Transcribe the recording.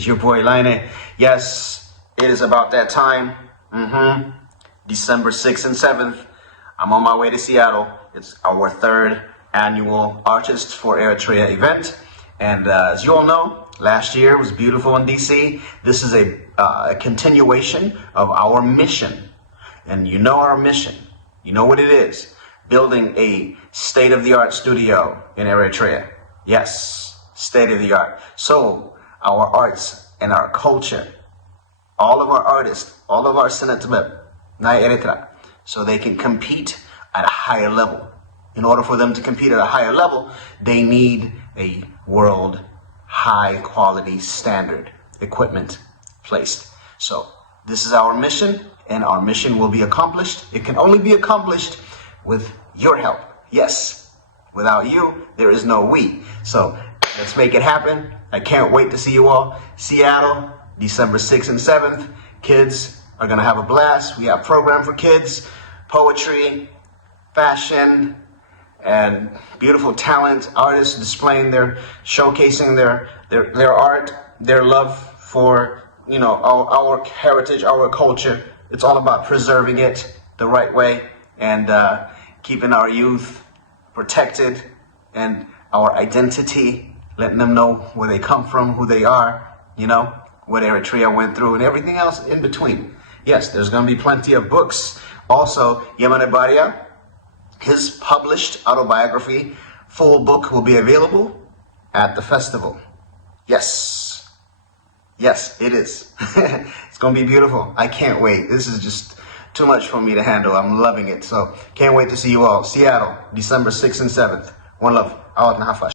is your boy Layne. Yes, it is about that time. December 6th and 7th. I'm on my way to Seattle. It's our third annual Artists for Eritrea event. And as you all know, last year was beautiful in DC. This is a continuation of our mission. And you know our mission. You know what it is. Building a state-of-the-art studio in Eritrea. Yes, state-of-the-art. So our arts and our culture, all of our artists, all of our Eritrea, so they can compete at a higher level. In order for them to compete at a higher level, they need a world high quality standard equipment placed. So this is our mission, and our mission will be accomplished. It can only be accomplished with your help. Yes, without you, there is no we. So let's make it happen. I can't wait to see you all. Seattle, December 6th and 7th. Kids are going to have a blast. We have a program for kids, poetry, fashion, and beautiful talent, artists displaying showcasing their art, their love for, our heritage, our culture. It's all about preserving it the right way and keeping our youth protected and our identity, letting them know where they come from, who they are, what Eritrea went through and everything else in between. Yes, there's going to be plenty of books. Also, Yemane Baria, his published autobiography, full book will be available at the festival. Yes, it is. It's going to be beautiful. I can't wait. This is just too much for me to handle. I'm loving it. So can't wait to see you all. Seattle, December 6th and 7th. One love. Out Nahafash.